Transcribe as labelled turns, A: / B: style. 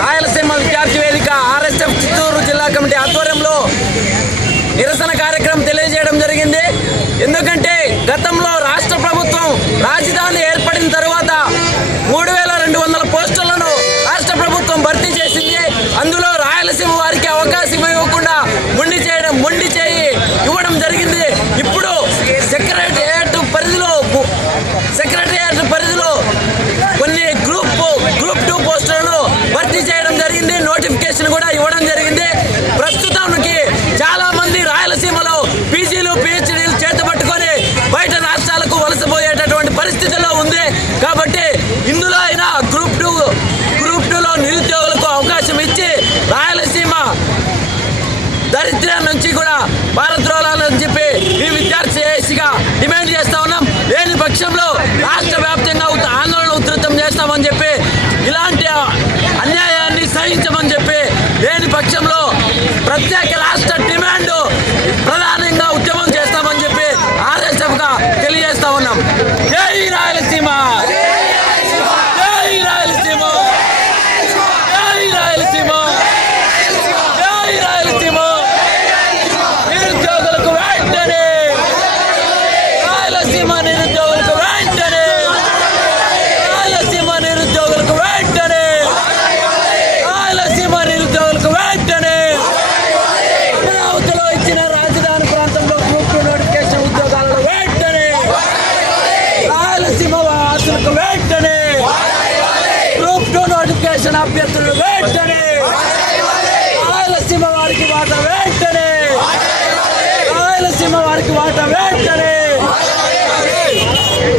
A: రాయలసీమ విద్యార్థి వేదిక ఆర్ఎస్ఎఫ్ చిత్తూరు జిల్లా కమిటీ ఆధ్వర్యంలో నిరసన కార్యక్రమం తెలియజేయడం జరిగింది. ఎందుకంటే గతంలో రాష్ట్ర ప్రభుత్వం రాజధాని ఏర్పడిన తర్వాత మూడు వేల రెండు వందల పోస్టులను రాష్ట్ర ప్రభుత్వం భర్తీ చేసింది. అందులో రాయలసీమ వారికి అవకాశం నోటిఫికేషన్ జరిగింది. ప్రస్తుతానికి చాలా మంది రాయలసీమలో పీజీలు పిహెచ్డీలు చేతపట్టుకొని బయట రాష్ట్రాలకు వలసపోయేటటువంటి పరిస్థితుల్లో ఉంది. కాబట్టి ఇందులో అయినా గ్రూప్ టూ గ్రూప్ టూలో నిరుద్యోగులకు అవకాశం ఇచ్చి రాయలసీమ దరిద్రం నుంచి కూడా భారద్రోళాలని చెప్పి ఈ విద్యార్థి ఏసీగా డిమాండ్ చేస్తా ఉన్నాం. లేని పక్షంలో రాష్ట్ర వ్యాప్తంగా ఆందోళన ఉధృతం చేస్తామని చెప్పి ఇలాంటి అన్యాయాన్ని సహించమని చెప్పి లేని పక్షంలో ప్రత్యేక రాష్ట్ర డిమాండ్ ప్రధానంగా ఉద్యమం చేస్తామని చెప్పి ఆర్ఎస్ఎఫ్గా తెలియజేస్తా ఉన్నాం. జై రాయలసీమ జై రాయలసీమ జై రాయలసీమ జై రాయలసీమ నిరుద్యోగులకు వెంటనే రాయలసీమ నిరుద్యోగులకు వెంటనే రాయలసీమ నిరుద్యోగులకు వెంటనే రాయలసీమ నిరుద్యోగులకు వెంటనే అమరావతిలో ఇచ్చిన రాజధాని ప్రాంతంలో గ్రూప్ టూ నోటిఫికేషన్ ఉద్యోగాలను వెంటనే రాయలసీమ వాసులకు వెంటనే గ్రూప్ టూ నోటిఫికేషన్ అభ్యర్థులు వెంటనే రాయలసీమ వారికి వాట వెంటనే రాయలసీమ వారికి వాట వెంటనే